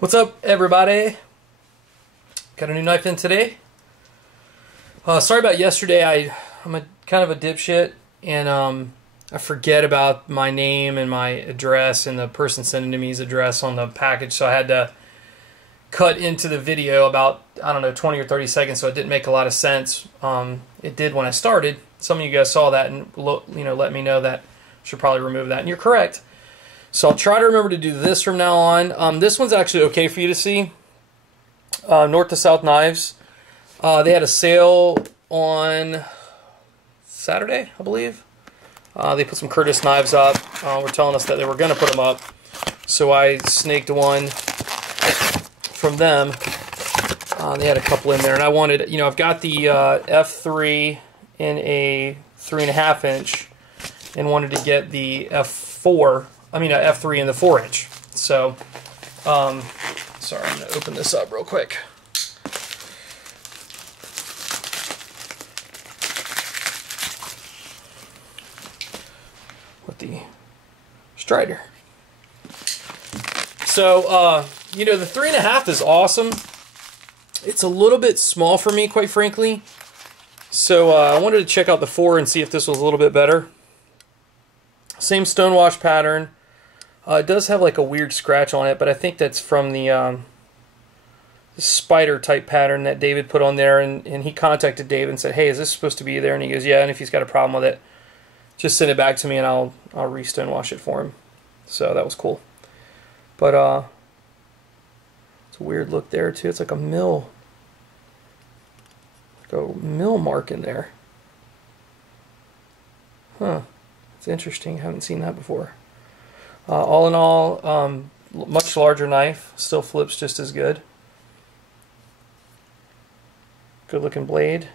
What's up, everybody? Got a new knife in today. Sorry about yesterday. I'm a kind of a dipshit, and I forget about my name and my address and the person sending to me's address on the package, so I had to cut into the video about, I don't know, 20 or 30 seconds, so it didn't make a lot of sense. It did when I started. Some of you guys saw that and let me know that I should probably remove that, and you're correct. So I'll try to remember to do this from now on. This one's actually okay for you to see. North to South Knives. They had a sale on Saturday, I believe. They put some Curtis knives up. Were telling us that they were going to put them up. So I snaked one from them. They had a couple in there. And I wanted, I've got the F3 in a 3.5 inch and wanted to get the F3 in the 4 inch. So, sorry, I'm going to open this up real quick. With the Strider. So, the 3.5 is awesome. It's a little bit small for me, quite frankly. So, I wanted to check out the 4 and see if this was a little bit better. Same stonewash pattern. It does have like a weird scratch on it, but I think that's from the spider type pattern that David put on there, and he contacted David and said, hey, is this supposed to be there? And he goes, yeah, and if he's got a problem with it, just send it back to me and I'll re-stonewash it for him. So that was cool. But it's a weird look there too. It's like a mill mark in there. Huh. It's interesting. I haven't seen that before. All in all, much larger knife. Still flips just as good. Good looking blade.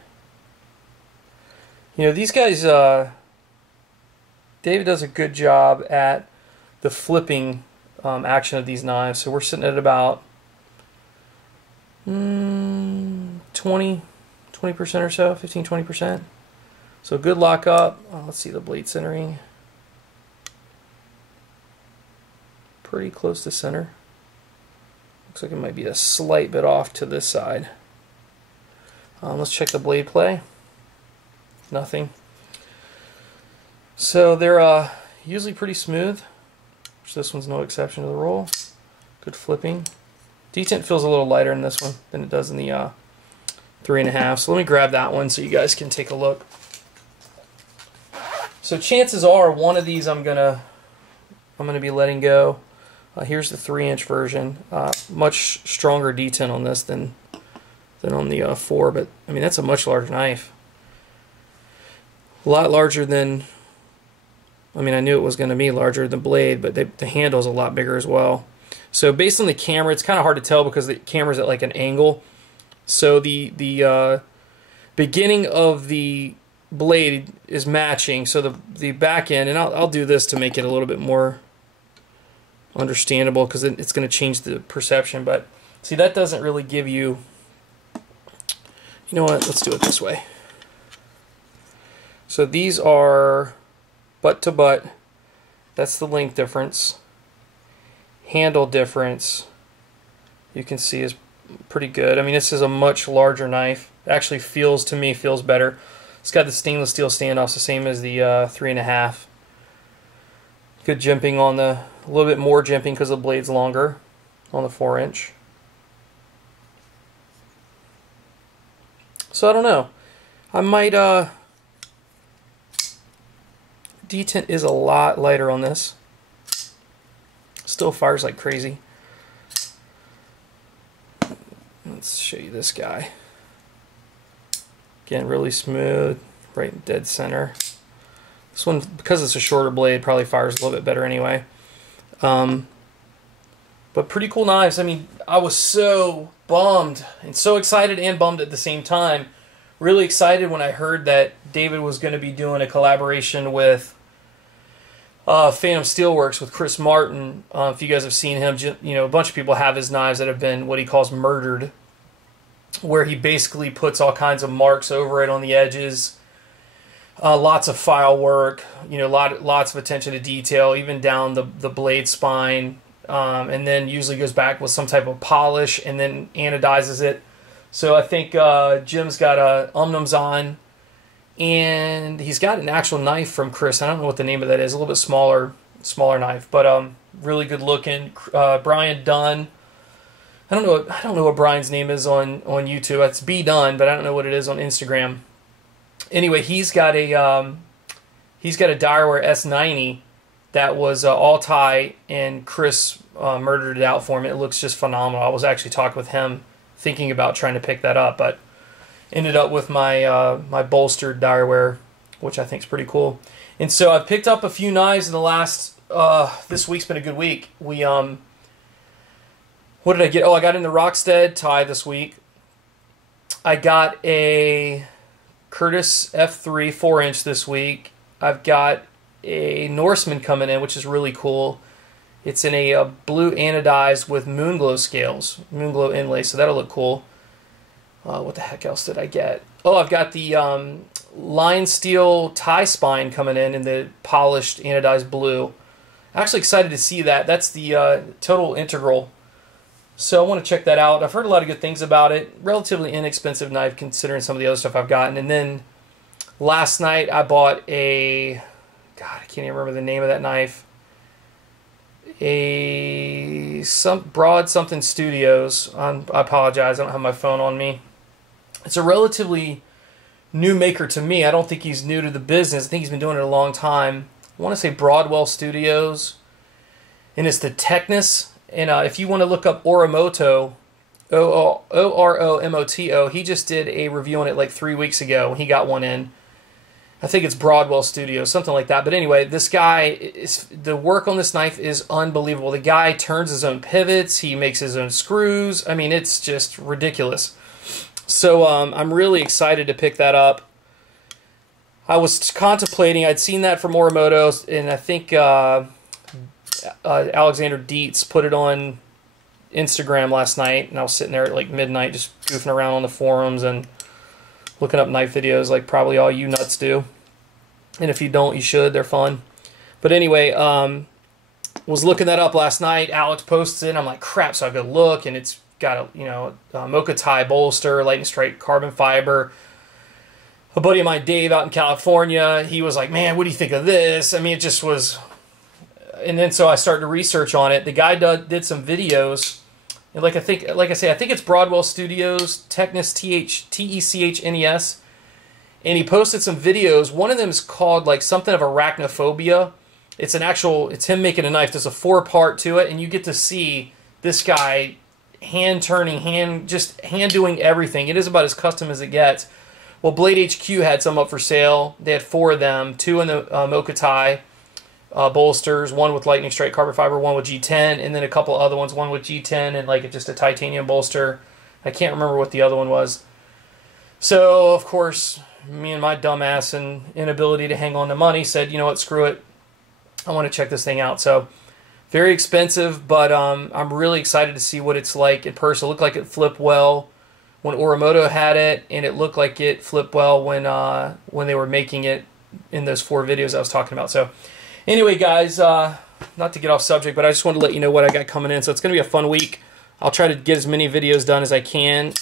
These guys, David does a good job at the flipping action of these knives. So we're sitting at about 20% or so, 15-20%. So good lock up. Let's see the blade centering. Pretty close to center. Looks like it might be a slight bit off to this side. Let's check the blade play. Nothing. So they're usually pretty smooth, which this one's no exception to the rule. Good flipping. Detent feels a little lighter in this one than it does in the 3.5. So let me grab that one so you guys can take a look. So chances are one of these I'm gonna be letting go. Here's the 3-inch version. Much stronger detent on this than on the 4, but I mean that's a much larger knife. A lot larger than. I mean, I knew it was going to be larger than blade, but the handle's a lot bigger as well. So based on the camera, it's kind of hard to tell because the camera's at like an angle. So the beginning of the blade is matching, so the back end, and I'll do this to make it a little bit more understandable because it's going to change the perception. But see, that doesn't really give you. You know what? Let's do it this way. So these are butt to butt. That's the length difference. Handle difference, you can see, is pretty good. I mean, this is a much larger knife. It actually feels better. It's got the stainless steel standoffs, the same as the 3.5. Good jimping on a little bit more jimping because the blade's longer on the 4-inch. So I don't know. I might, detent is a lot lighter on this. Still fires like crazy. Let's show you this guy. Again, really smooth, right in dead center. This one, because it's a shorter blade, probably fires a little bit better anyway. But pretty cool knives. I mean, I was so bummed and so excited and bummed at the same time. Really excited when I heard that David was going to be doing a collaboration with Phantom Steelworks with Chris Martin. If you guys have seen him, a bunch of people have his knives that have been what he calls murdered, where he basically puts all kinds of marks over it on the edges. Lots of file work, lots of attention to detail, even down the blade spine. and then usually goes back with some type of polish and then anodizes it. So I think Jim's got a Omnums on, and he's got an actual knife from Chris. I don't know what the name of that is. A little bit smaller knife, but really good looking. Brian Dunn. I don't know what Brian's name is on YouTube. It's B Dunn, but I don't know what it is on Instagram. Anyway, he's got a Direware S90 that was all tie, and Chris murdered it out for him. It looks just phenomenal. I was actually talking with him, thinking about trying to pick that up, but ended up with my my bolstered Direware, which I think is pretty cool. And so I've picked up a few knives in the last. This week's been a good week. We what did I get? Oh, I got in the Rockstead tie this week. I got a Curtis F3 4-inch this week. I've got a Norseman coming in, which is really cool. It's in a blue anodized with Moonglow scales, Moonglow inlay, so that'll look cool. What the heck else did I get? Oh, I've got the line steel tie spine coming in the polished anodized blue. I'm actually excited to see that. That's the Total Integral. So I want to check that out. I've heard a lot of good things about it. Relatively inexpensive knife considering some of the other stuff I've gotten. And then last night I bought a, God, I can't even remember the name of that knife. Broad something Studios. I apologize, I don't have my phone on me. It's a relatively new maker to me. I don't think he's new to the business. I think he's been doing it a long time. I want to say Broadwell Studios. And it's the Technis. And if you want to look up Oromoto, O-R-O-M-O-T-O, he just did a review on it like 3 weeks ago. He got one in. I think it's Broadwell Studios, something like that. But anyway, this guy, the work on this knife is unbelievable. The guy turns his own pivots. He makes his own screws. I mean, it's just ridiculous. So I'm really excited to pick that up. I was contemplating, I'd seen that from Oromoto, and I think Alexander Dietz put it on Instagram last night, and I was sitting there at like midnight just goofing around on the forums and looking up knife videos like probably all you nuts do. And if you don't, you should. They're fun. But anyway, was looking that up last night. Alex posted it, and I'm like, crap, so I go look, and it's got a Mocha tie bolster, lightning strike carbon fiber. A buddy of mine, Dave, out in California, he was like, man, what do you think of this? I mean, it just was... And then so I started to research on it. The guy did some videos, and like I say, I think it's Broadwell Studios, Technis, T-E-C-H-N-E-S, and he posted some videos. One of them is called like something of arachnophobia. It's him making a knife. There's a 4-part to it, and you get to see this guy hand turning, hand doing everything. It is about as custom as it gets. Well, Blade HQ had some up for sale. They had 4 of them, 2 in the Mocha tie. Bolsters, one with lightning strike carbon fiber, one with G10, and then a couple other ones, one with G10 and like just a titanium bolster. I can't remember what the other one was. So, of course, me and my dumbass and inability to hang on to money said, you know what, screw it. I want to check this thing out. So, very expensive, but I'm really excited to see what it's like in person. It looked like it flipped well when Oromoto had it, and it looked like it flipped well when they were making it in those 4 videos I was talking about. So, anyway, guys, not to get off subject, but I just wanted to let you know what I got coming in. So it's going to be a fun week. I'll try to get as many videos done as I can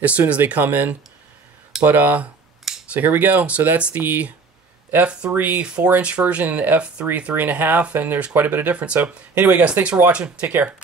as soon as they come in. But, so here we go. So that's the F3 4-inch version and the F3 3.5, and there's quite a bit of difference. So anyway, guys, thanks for watching. Take care.